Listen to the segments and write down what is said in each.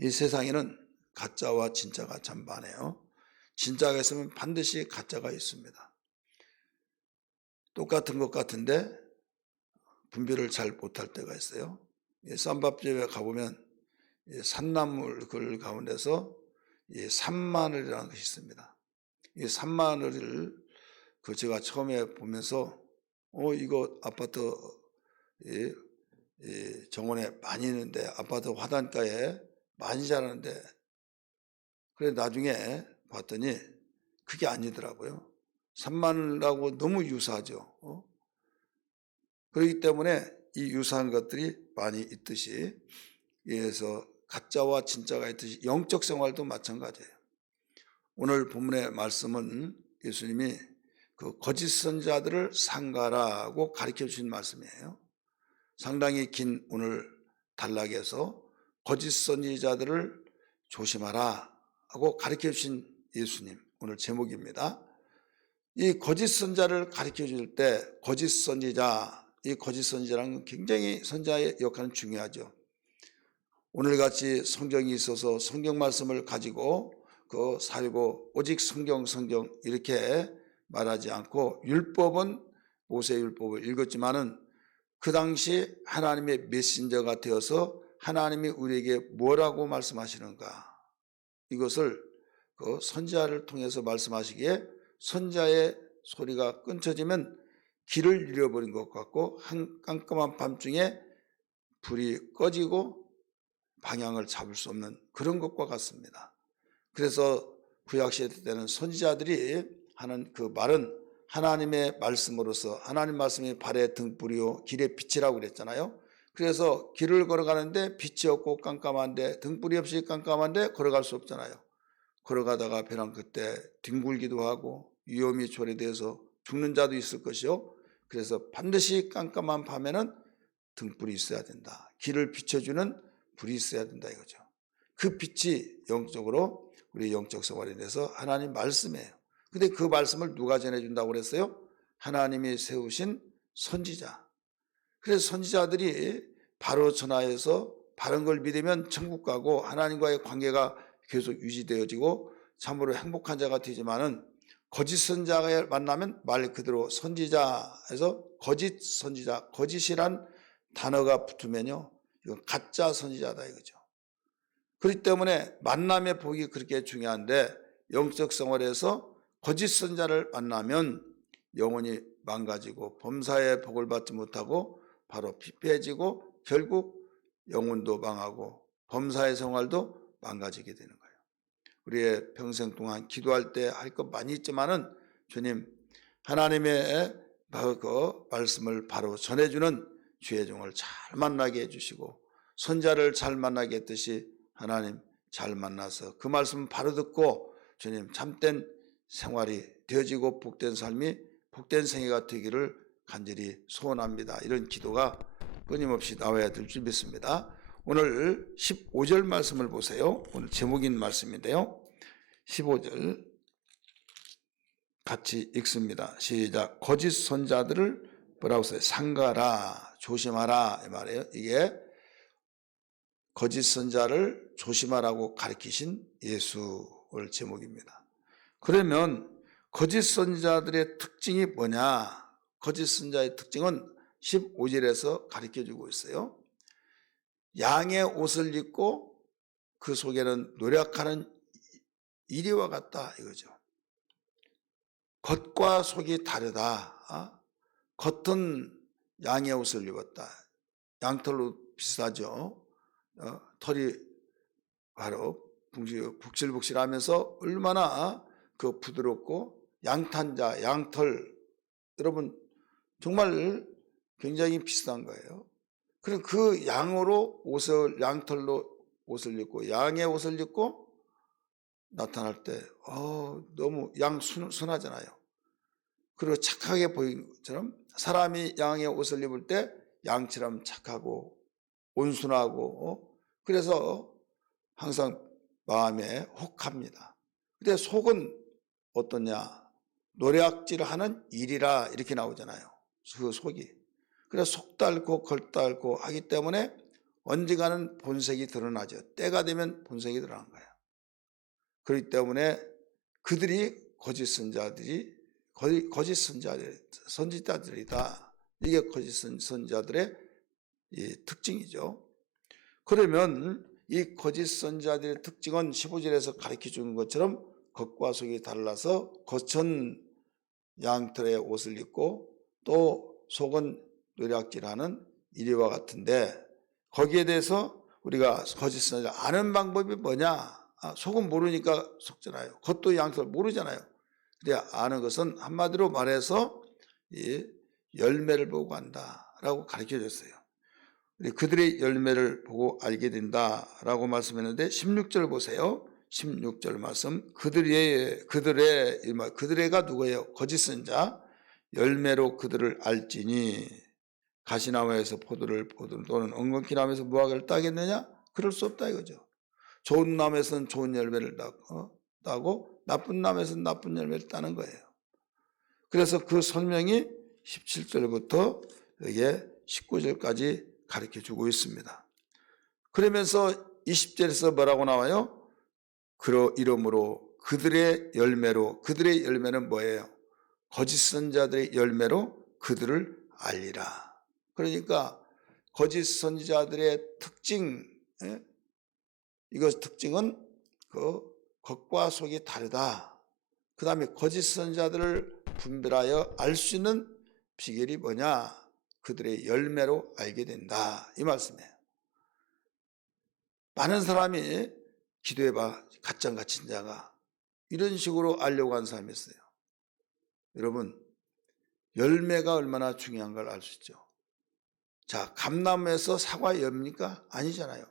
이 세상에는 가짜와 진짜가 참 많아요. 진짜가 있으면 반드시 가짜가 있습니다. 똑같은 것 같은데 분별을 잘 못할 때가 있어요. 쌈밥집에 가보면 산나물 글 가운데서 산마늘이라는 것이 있습니다. 이 산마늘을 제가 처음에 보면서 이거 아파트 정원에 많이 있는데, 아파트 화단가에 많이 자라는데, 그래 나중에 봤더니 그게 아니더라고요. 산마늘하고 너무 유사하죠. 그렇기 때문에 이 유사한 것들이 많이 있듯이, 그래서 가짜와 진짜가 있듯이 영적 생활도 마찬가지예요. 오늘 본문의 말씀은 예수님이 그 거짓 선지자들을 상가라고 가르쳐 주신 말씀이에요. 상당히 긴 오늘 단락에서 거짓 선지자들을 조심하라 하고 가르쳐 주신 예수님, 오늘 제목입니다. 이 거짓 선지자를 가르쳐 줄 때 거짓 선지자, 이 거짓 선지자라는 건 굉장히 선지자의 역할은 중요하죠. 오늘같이 성경이 있어서 성경 말씀을 가지고 살고 오직 성경 이렇게 말하지 않고, 율법은 모세율법을 읽었지만은 그 당시 하나님의 메신저가 되어서 하나님이 우리에게 뭐라고 말씀하시는가, 이것을 선지자를 통해서 말씀하시기에 선지자의 소리가 끊쳐지면 길을 잃어버린 것 같고, 한 깜깜한 밤중에 불이 꺼지고 방향을 잡을 수 없는 그런 것과 같습니다. 그래서 구약시대 때는 선지자들이 하는 그 말은 하나님의 말씀으로서, 하나님 말씀이 발의 등불이요 길의 빛이라고 그랬잖아요. 그래서 길을 걸어가는데 빛이 없고 깜깜한데, 등불이 없이 깜깜한데 걸어갈 수 없잖아요. 걸어가다가 벼랑 끝에 뒹굴기도 하고 위험이 초래되어서 죽는 자도 있을 것이요. 그래서 반드시 깜깜한 밤에는 등불이 있어야 된다. 길을 비춰주는 불이 있어야 된다 이거죠. 그 빛이 영적으로 우리 영적 생활에 대해서 하나님 말씀이에요. 근데 그 말씀을 누가 전해준다고 그랬어요? 하나님이 세우신 선지자. 그래서 선지자들이 바로 전하여서 바른 걸 믿으면 천국 가고 하나님과의 관계가 계속 유지되어지고 참으로 행복한 자가 되지만은, 거짓 선지자가 만나면 말 그대로 선지자에서 거짓 선지자, 거짓이란 단어가 붙으면요, 이건 가짜 선지자다 이거죠. 그렇기 때문에 만남의 복이 그렇게 중요한데, 영적 생활에서 거짓 선지자를 만나면 영혼이 망가지고 범사의 복을 받지 못하고 바로 피폐해지고 결국 영혼도 망하고 범사의 생활도 망가지게 되는 거예요. 우리의 평생 동안 기도할 때 할 것 많이 있지만은, 주님 하나님의 그 말씀을 바로 전해주는 주의 종을 잘 만나게 해주시고, 선자를 잘 만나게 했듯이 하나님 잘 만나서 그 말씀 바로 듣고 주님 참된 생활이 되어지고 복된 삶이, 복된 생애가 되기를 간절히 소원합니다. 이런 기도가 끊임없이 나와야 될 줄 믿습니다. 오늘 15절 말씀을 보세요. 오늘 제목인 말씀인데요, 15절 같이 읽습니다. 시작. 거짓 선자들을 뭐라고 써요? 상가라, 조심하라 이 말이에요. 이게 거짓 선자를 조심하라고 가르치신 예수의 제목입니다. 그러면 거짓 선자들의 특징이 뭐냐? 거짓 선자의 특징은 15절에서 가르쳐주고 있어요. 양의 옷을 입고 그 속에는 노력하는 이리와 같다 이거죠. 겉과 속이 다르다. 겉은 양의 옷을 입었다. 양털로 비슷하죠. 털이 바로 북실북실하면서 얼마나 그 부드럽고 양탄자, 양털, 여러분 정말 굉장히 비슷한 거예요. 그리고 그 양으로 옷을, 양털로 옷을 입고 양의 옷을 입고 나타날 때 너무 순하잖아요. 그리고 착하게 보이는 것처럼 사람이 양의 옷을 입을 때 양처럼 착하고 온순하고 그래서 항상 마음에 혹합니다. 근데 속은 어떠냐? 노략질하는 일이라 이렇게 나오잖아요. 그 속이. 그래서 속 닳고 걸 닳고 하기 때문에 언젠가는 본색이 드러나죠. 때가 되면 본색이 드러난 거예요. 그렇기 때문에 그들이 거짓 선지자들이다. 이게 거짓 선지자들의 이 특징이죠. 그러면 이 거짓 선지자들의 특징은 15절에서 가르쳐 주는 것처럼 겉과 속이 달라서 겉은 양털의 옷을 입고 또 속은 노략질하는 이리와 같은데, 거기에 대해서 우리가 거짓 선지자 아는 방법이 뭐냐? 속은 모르니까 속잖아요. 겉도 양털 모르잖아요. 그래 아는 것은 한마디로 말해서 이 열매를 보고 안다라고 가르쳐 줬어요. 그들의 열매를 보고 알게 된다라고 말씀했는데 16절 보세요. 16절 말씀. 그들의가 누구예요? 거짓 선지자. 열매로 그들을 알지니 가시나무에서 포도를 또는 엉겅퀴 나무에서 무화과를 따겠느냐? 그럴 수 없다 이거죠. 좋은 나무에서는 좋은 열매를 따고 나쁜 나무에서는 나쁜 열매를 따는 거예요. 그래서 그 설명이 17절부터 여기에 19절까지 가르쳐 주고 있습니다. 그러면서 20절에서 뭐라고 나와요? 이러므로 그들의 열매는 뭐예요? 거짓 선지자들의 열매로 그들을 알리라. 그러니까 거짓 선지자들의 특징, 이것 특징은 그 겉과 속이 다르다. 그 다음에 거짓 선지자들을 분별하여 알 수 있는 비결이 뭐냐? 그들의 열매로 알게 된다. 이 말씀이에요. 많은 사람이 기도해봐, 가짜인가 진짜가, 이런 식으로 알려고 하는 사람이 있어요. 여러분, 열매가 얼마나 중요한 걸 알 수 있죠. 자, 감나무에서 사과 엽니까? 아니잖아요.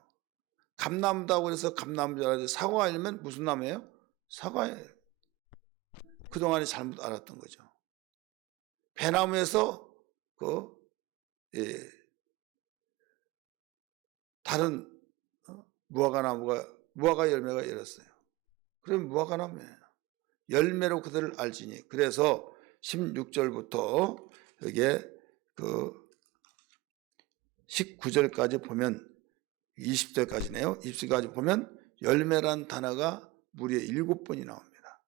감나무다고 해서 감나무인 줄 알았는데 사과가 열면 무슨 나무예요? 사과예요. 그동안에 잘못 알았던 거죠. 배나무에서 다른 무화과 열매가 열었어요. 그럼 무화과 나무예요. 열매로 그들을 알지니. 그래서 16절부터 여기에 19절까지 보면 20절까지네요. 20절까지 보면 열매란 단어가 무려 7번이 나옵니다.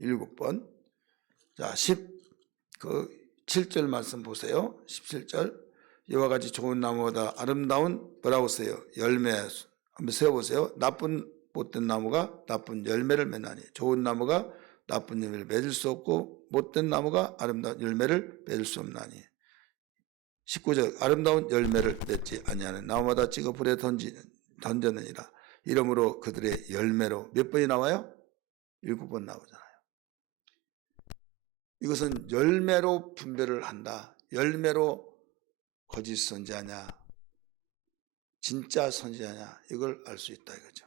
7번. 자, 17절 말씀 보세요. 17절. 이와 같이 좋은 나무보다 아름다운 뭐라고 써요? 열매. 한번 세워보세요. 나쁜 못된 나무가 나쁜 열매를 맺나니 좋은 나무가 나쁜 열매를 맺을 수 없고 못된 나무가 아름다운 열매를 맺을 수 없나니. 19절. 아름다운 열매를 맺지 아니하는 나무마다 찍어 불에 던졌느니라. 이러므로 그들의 열매로 몇 번이 나와요? 7번 나오잖아요. 이것은 열매로 분별을 한다. 열매로 거짓 선지자냐 진짜 선지자냐 이걸 알 수 있다 이거죠.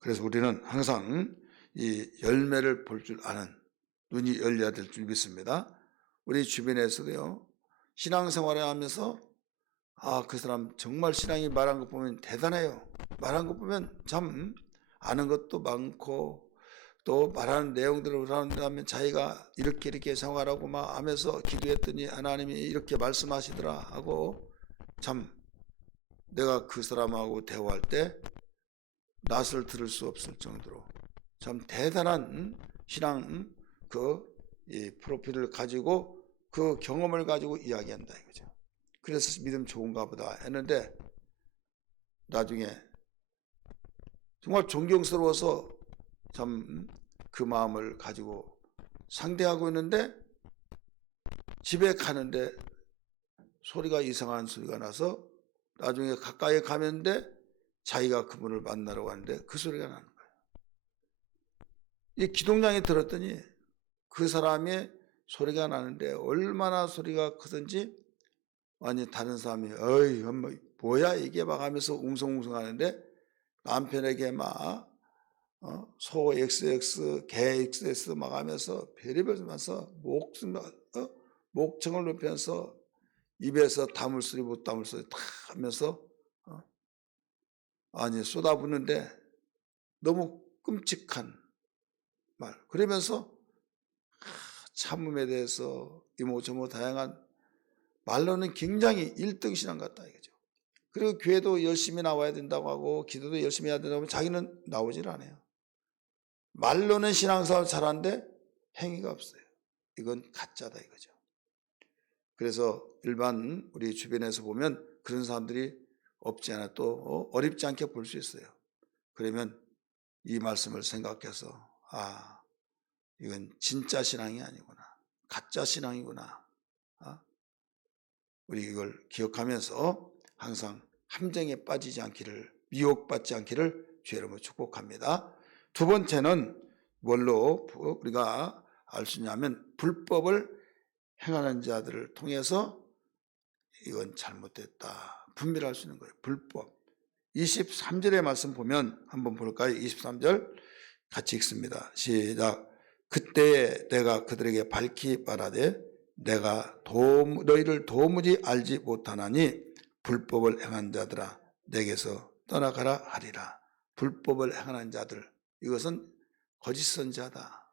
그래서 우리는 항상 이 열매를 볼 줄 아는 눈이 열려야 될 줄 믿습니다. 우리 주변에서도요, 신앙생활을 하면서 그 사람 정말 신앙이 말한 것 보면 대단해요. 말한 것 보면 참 아는 것도 많고 또 말하는 내용들을 하면 자기가 이렇게 생활하고 막 하면서 기도했더니 하나님이 이렇게 말씀하시더라 하고, 참 내가 그 사람하고 대화할 때 낯을 들을 수 없을 정도로 참 대단한 신앙 이 프로필을 가지고 그 경험을 가지고 이야기한다 이거죠. 그래서 믿음 좋은가 보다 했는데 나중에 정말 존경스러워서 참 그 마음을 가지고 상대하고 있는데 집에 가는데 소리가 이상한 소리가 나서 나중에 가까이 가면데 자기가 그분을 만나러 가는데 그 소리가 나는 거예요. 이 기동장이 들었더니 그 사람의 소리가 나는데 얼마나 소리가 크든지 아니 다른 사람이 어이 뭐야 이게 막 하면서 웅성웅성 하는데 남편에게 막 소 XX 개 XX 막 하면서 별의별 하면서 목청을 높여서 입에서 담을 소리 못 담을 소리 다 하면서 아니 쏟아붓는데 너무 끔찍한 말. 그러면서 참음에 대해서 이모저모 다양한 말로는 굉장히 1등 신앙 같다 이거죠. 그리고 교회도 열심히 나와야 된다고 하고 기도도 열심히 해야 된다고 하면 자기는 나오질 않아요. 말로는 신앙생활 잘하는데 행위가 없어요. 이건 가짜다 이거죠. 그래서 일반 우리 주변에서 보면 그런 사람들이 없지 않아 또 어렵지 않게 볼 수 있어요. 그러면 이 말씀을 생각해서 이건 진짜 신앙이 아니구나, 가짜 신앙이구나. 우리 이걸 기억하면서 항상 함정에 빠지지 않기를, 미혹받지 않기를 주의 이름으로 축복합니다. 두 번째는 뭘로 우리가 알 수 있냐면 불법을 행하는 자들을 통해서 이건 잘못됐다 분별할 수 있는 거예요. 불법. 23절의 말씀 보면 한번 볼까요? 23절 같이 읽습니다. 시작. 그때 내가 그들에게 밝히 말하되 내가 너희를 도무지 알지 못하나니 불법을 행한 자들아 내게서 떠나가라 하리라. 불법을 행하는 자들, 이것은 거짓 선자다.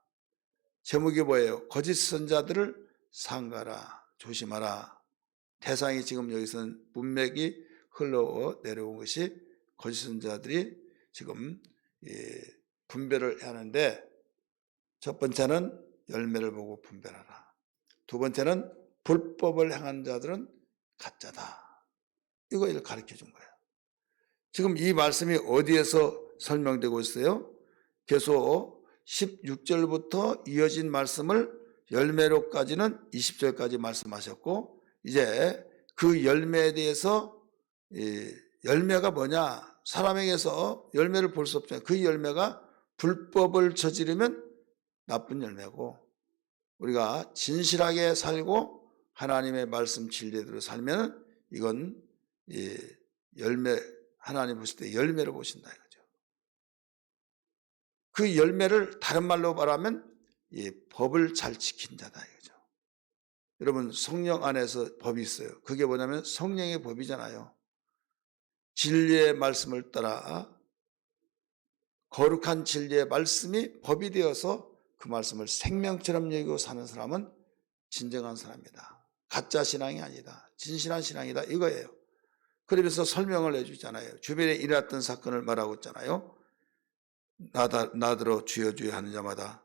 제목이 뭐예요? 거짓 선자들을 삼가라, 조심하라. 대상이 지금 여기서는 문맥이 흘러 내려온 것이 거짓 선자들이 지금 분별을 해야 하는데, 첫 번째는 열매를 보고 분별하라. 두 번째는 불법을 행한 자들은 가짜다. 이걸 가르쳐 준 거예요. 지금 이 말씀이 어디에서 설명되고 있어요? 계속 16절부터 이어진 말씀을 열매로까지는 20절까지 말씀하셨고, 이제 그 열매에 대해서 열매가 뭐냐? 사람에게서 열매를 볼 수 없잖아요. 그 열매가 불법을 저지르면 나쁜 열매고, 우리가 진실하게 살고 하나님의 말씀 진리대로 살면 이건 열매, 하나님 보실 때 열매를 보신다 이거죠. 그 열매를 다른 말로 말하면 법을 잘 지킨 자다 이거죠. 여러분, 성령 안에서 법이 있어요. 그게 뭐냐면 성령의 법이잖아요. 진리의 말씀을 따라 거룩한 진리의 말씀이 법이 되어서 그 말씀을 생명처럼 여기고 사는 사람은 진정한 사람이다. 가짜 신앙이 아니다. 진실한 신앙이다 이거예요. 그러면서 설명을 해주잖아요. 주변에 일어났던 사건을 말하고 있잖아요. 나더러 주여 주여 하는 자마다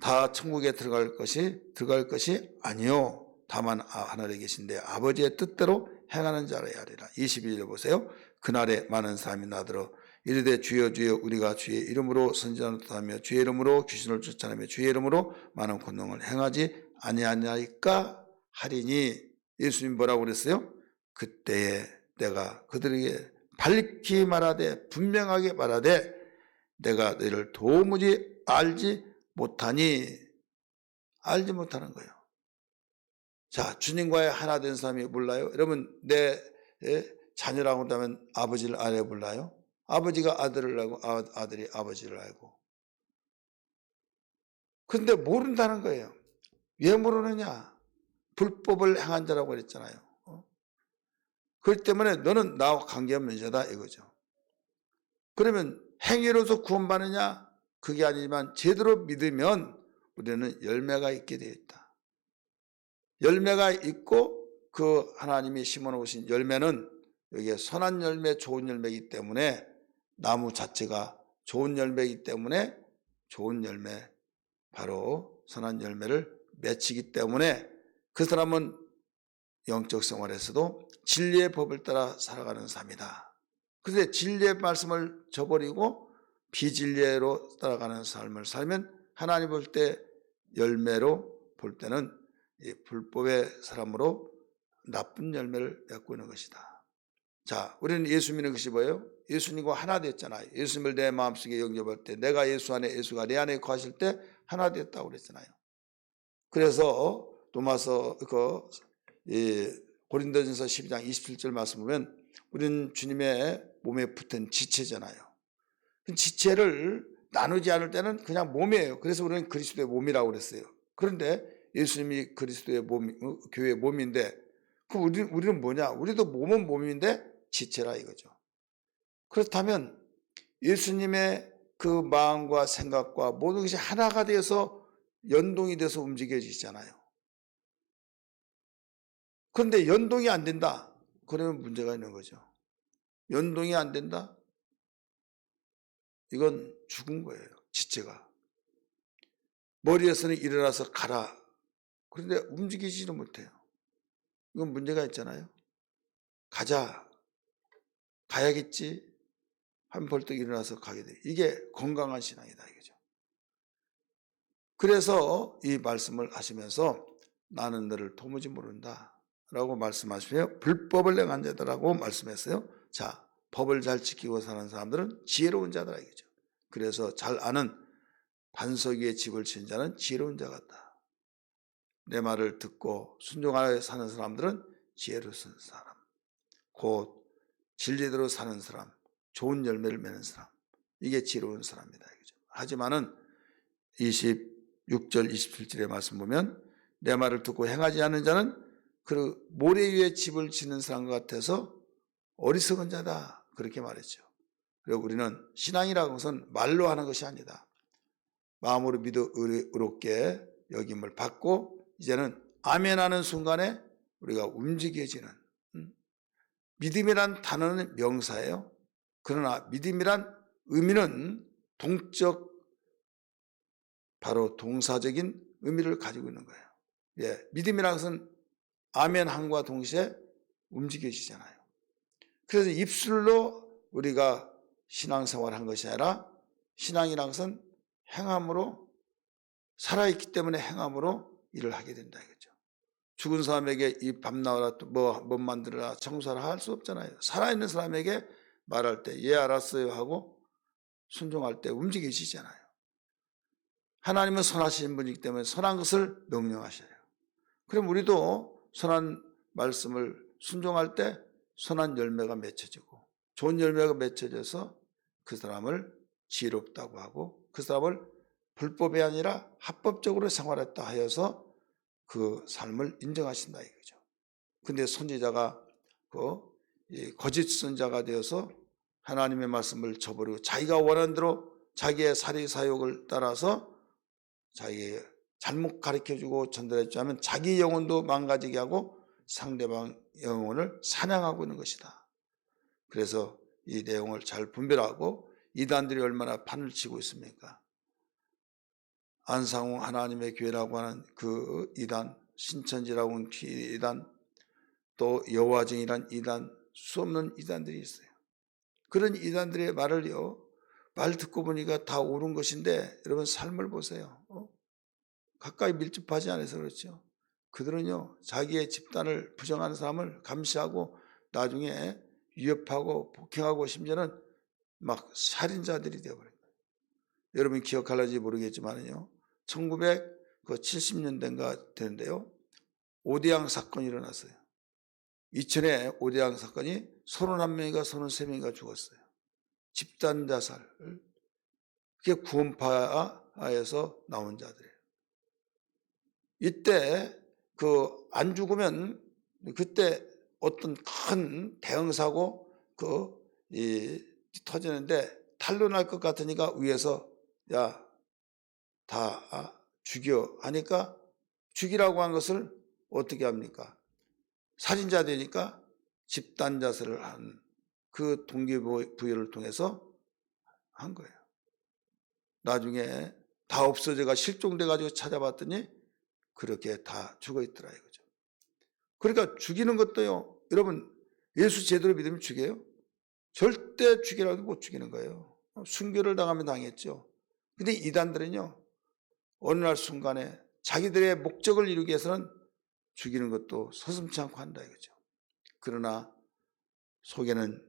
다 천국에 들어갈 것이 아니요 다만 하늘에 계신데 아버지의 뜻대로 행하는 자라야 하리라. 22절 보세요. 그날에 많은 사람이 나더러 이르되 주여 주여 우리가 주의 이름으로 선지자노다하며 주의 이름으로 귀신을 쫓아내며 주의 이름으로 많은 권능을 행하지 아니하나이까 하리니. 예수님 뭐라고 그랬어요? 그때에 내가 그들에게 밝히 말하되 분명하게 말하되 내가 너희를 도무지 알지 못하니. 알지 못하는 거예요. 자, 주님과의 하나 된 사람이 몰라요? 여러분, 내 자녀라고 한다면 아버지를 알아야 몰라요? 아버지가 아들을 알고 아들이 아버지를 알고. 그런데 모른다는 거예요. 왜 모르느냐? 불법을 행한 자라고 그랬잖아요. 그렇기 때문에 너는 나와 관계없는 자다 이거죠. 그러면 행위로서 구원받느냐? 그게 아니지만 제대로 믿으면 우리는 열매가 있게 되어 있다. 열매가 있고 그 하나님이 심어놓으신 열매는 여기에 선한 열매, 좋은 열매이기 때문에 나무 자체가 좋은 열매이기 때문에 좋은 열매, 바로 선한 열매를 맺히기 때문에 그 사람은 영적 생활에서도 진리의 법을 따라 살아가는 삶이다. 그런데 진리의 말씀을 저버리고 비진리로 따라가는 삶을 살면 하나님 볼 때 열매로 볼 때는 불법의 사람으로 나쁜 열매를 맺고 있는 것이다. 자, 우리는 예수 믿는 것이 뭐예요? 예수님과 하나 됐잖아요. 예수님을 내 마음속에 영접할 때, 내가 예수 안에, 예수가 내 안에 거하실 때 하나 됐다고 그랬잖아요. 그래서 도마서 고린도전서 12장 27절 말씀 보면 우리는 주님의 몸에 붙은 지체잖아요. 지체를 나누지 않을 때는 그냥 몸이에요. 그래서 우리는 그리스도의 몸이라고 그랬어요. 그런데 예수님이 그리스도의 몸, 교회의 몸인데 그럼 우리는 뭐냐? 우리도 몸은 몸인데 지체라 이거죠. 그렇다면 예수님의 그 마음과 생각과 모든 것이 하나가 되어서 연동이 돼서 움직여지잖아요. 그런데 연동이 안 된다. 그러면 문제가 있는 거죠. 연동이 안 된다? 이건 죽은 거예요. 지체가. 머리에서는 일어나서 가라. 그런데 움직이지도 못해요. 이건 문제가 있잖아요. 가자. 가야겠지. 한 벌떡 일어나서 가게 돼요. 이게 건강한 신앙이다 이거죠. 그래서 이 말씀을 하시면서 나는 너를 도무지 모른다 라고 말씀하시며 불법을 행한 자들라고 말씀했어요. 자, 법을 잘 지키고 사는 사람들은 지혜로운 자들아 이거죠. 그래서 잘 아는 반석 위에 집을 지은 자는 지혜로운 자 같다. 내 말을 듣고 순종하여 사는 사람들은 지혜로운 사람, 곧 진리대로 사는 사람, 좋은 열매를 맺는 사람, 이게 지혜로운 사람이다 이거죠. 하지만은 26절 27절의 말씀 보면 내 말을 듣고 행하지 않는 자는 그 모래 위에 집을 짓는 사람과 같아서 어리석은 자다 그렇게 말했죠. 그리고 우리는 신앙이라고 것은 말로 하는 것이 아니다. 마음으로 믿어 의롭게 여김을 받고 이제는 아멘하는 순간에 우리가 움직여지는, 믿음이란 단어는 명사예요. 그러나 믿음이란 의미는 동적, 바로 동사적인 의미를 가지고 있는 거예요. 예, 믿음이란 것은 아멘함과 동시에 움직여지잖아요. 그래서 입술로 우리가 신앙생활을 한 것이 아니라 신앙이란 것은 행함으로, 살아있기 때문에 행함으로 일을 하게 된다 이거죠. 죽은 사람에게 이 밥 나와라 뭐 만들어라 청소하라 할 수 없잖아요. 살아있는 사람에게 말할 때 예 알았어요 하고 순종할 때 움직여지잖아요. 하나님은 선하신 분이기 때문에 선한 것을 명령하셔요. 그럼 우리도 선한 말씀을 순종할 때 선한 열매가 맺혀지고 좋은 열매가 맺혀져서 그 사람을 지혜롭다고 하고 그 사람을 불법이 아니라 합법적으로 생활했다 하여서 그 삶을 인정하신다 이거죠. 근데 선지자가 거짓 선자가 되어서 하나님의 말씀을 저버리고 자기가 원하는 대로 자기의 사리 사욕을 따라서 자기 잘못 가르쳐주고 전달해주면 자기 영혼도 망가지게 하고 상대방 영혼을 사냥하고 있는 것이다. 그래서 이 내용을 잘 분별하고 이단들이 얼마나 판을 치고 있습니까? 안상홍 하나님의 교회라고 하는 그 이단, 신천지라고 하는 이단, 또 여호와증이란 이단, 수없는 이단들이 있어요. 그런 이단들의 말 듣고 보니까 다 옳은 것인데 여러분 삶을 보세요. 가까이 밀접하지 않아서 그렇죠. 그들은요 자기의 집단을 부정하는 사람을 감시하고 나중에 위협하고 폭행하고 심지어는 막 살인자들이 되어버린 거예요. 여러분 기억할지 모르겠지만요 1970년대인가 되는데요 오대양 사건이 일어났어요. 이천에 오대양 사건이 31명인가 33명인가 죽었어요. 집단 자살. 그게 구원파에서 나온 자들이에요. 이때 안 죽으면 그때 어떤 큰 대형사고 터지는데 탄로날 것 같으니까 위에서 야 다 죽여 하니까 죽이라고 한 것을 어떻게 합니까? 살인자 되니까 집단 자살을 한 그 동기부여를 통해서 한 거예요. 나중에 다 없어져가 실종돼가지고 찾아봤더니 그렇게 다 죽어 있더라 이거죠. 그러니까 죽이는 것도요. 여러분 예수 제대로 믿으면 죽여요? 절대 죽이라도 못 죽이는 거예요. 순교를 당하면 당했죠. 근데 이단들은요. 어느 날 순간에 자기들의 목적을 이루기 위해서는 죽이는 것도 서슴지 않고 한다 이거죠. 그러나 속에는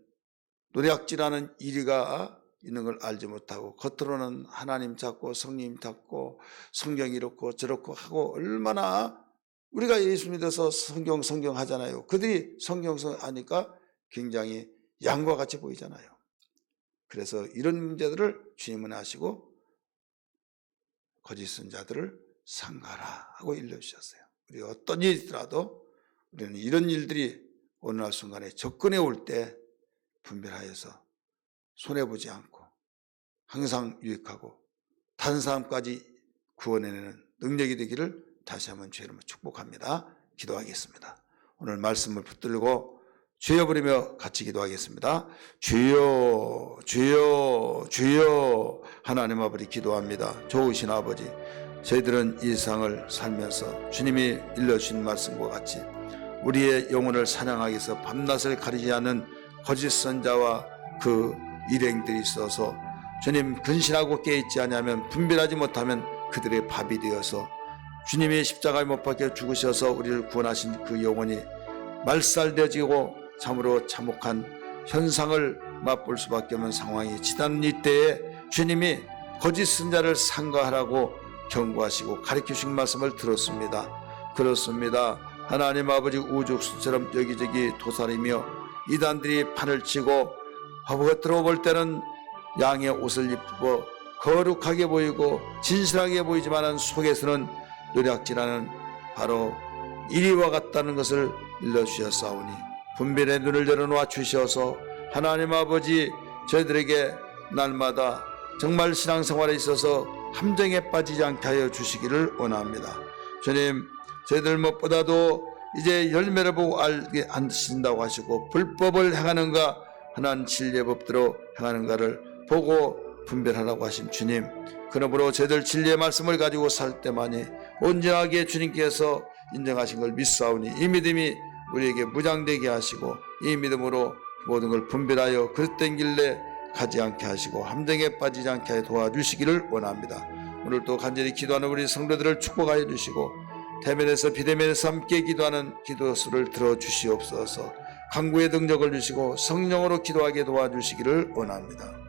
노략질하는 이리가 있는 걸 알지 못하고 겉으로는 하나님 찾고 성님 찾고 성경 이렇고 저렇고 하고 얼마나 우리가 예수 믿어서 성경 하잖아요. 그들이 성경 하니까 굉장히 양과 같이 보이잖아요. 그래서 이런 문제들을 주님은 아시고 거짓 선자들을 삼가라 하고 일러주셨어요. 우리 어떤 일이 있더라도 우리는 이런 일들이 어느 날 순간에 접근해 올 때 분별하여서 손해보지 않고 항상 유익하고 다른 사람까지 구원해내는 능력이 되기를 다시 한번 주의 이름으로 축복합니다. 기도하겠습니다. 오늘 말씀을 붙들고 주여 부르며 같이 기도하겠습니다. 주여 주여 주여. 하나님 아버지 기도합니다. 좋으신 아버지, 저희들은 이 세상을 살면서 주님이 일러주신 말씀과 같이 우리의 영혼을 사냥하기 위해서 밤낮을 가리지 않는 거짓 선자와 그 일행들이 있어서 주님 근신하고 깨있지 아니하면 분별하지 못하면 그들의 밥이 되어서 주님이 십자가에 못 박혀 죽으셔서 우리를 구원하신 그 영혼이 말살되어지고 참으로 참혹한 현상을 맛볼 수밖에 없는 상황이 지나는 이때에 주님이 거짓 선자를 상가하라고 경고하시고 가르치신 말씀을 들었습니다. 그렇습니다. 하나님 아버지, 우죽순처럼 여기저기 도사리며 이단들이 판을 치고 겉으로 볼 때는 양의 옷을 입고 거룩하게 보이고 진실하게 보이지만 속에서는 노략질하는 바로 이리와 같다는 것을 일러주셨사오니 분별의 눈을 열어놓아 주셔서 하나님 아버지, 저희들에게 날마다 정말 신앙생활에 있어서 함정에 빠지지 않게 하여 주시기를 원합니다. 주님, 저희들 무엇보다도 이제 열매를 보고 알게 하신다고 하시고 불법을 행하는가 하나님 진리의 법대로 행하는가를 보고 분별하라고 하신 주님, 그러므로 저희들 진리의 말씀을 가지고 살 때만이 온전하게 주님께서 인정하신 걸 믿사오니 이 믿음이 우리에게 무장되게 하시고 이 믿음으로 모든 걸 분별하여 그릇된 길에 가지 않게 하시고 함정에 빠지지 않게 하여 도와주시기를 원합니다. 오늘 또 간절히 기도하는 우리 성도들을 축복하여 주시고 대면에서 비대면에서 함께 기도하는 기도수를 들어주시옵소서. 간구의 능력을 주시고 성령으로 기도하게 도와주시기를 원합니다.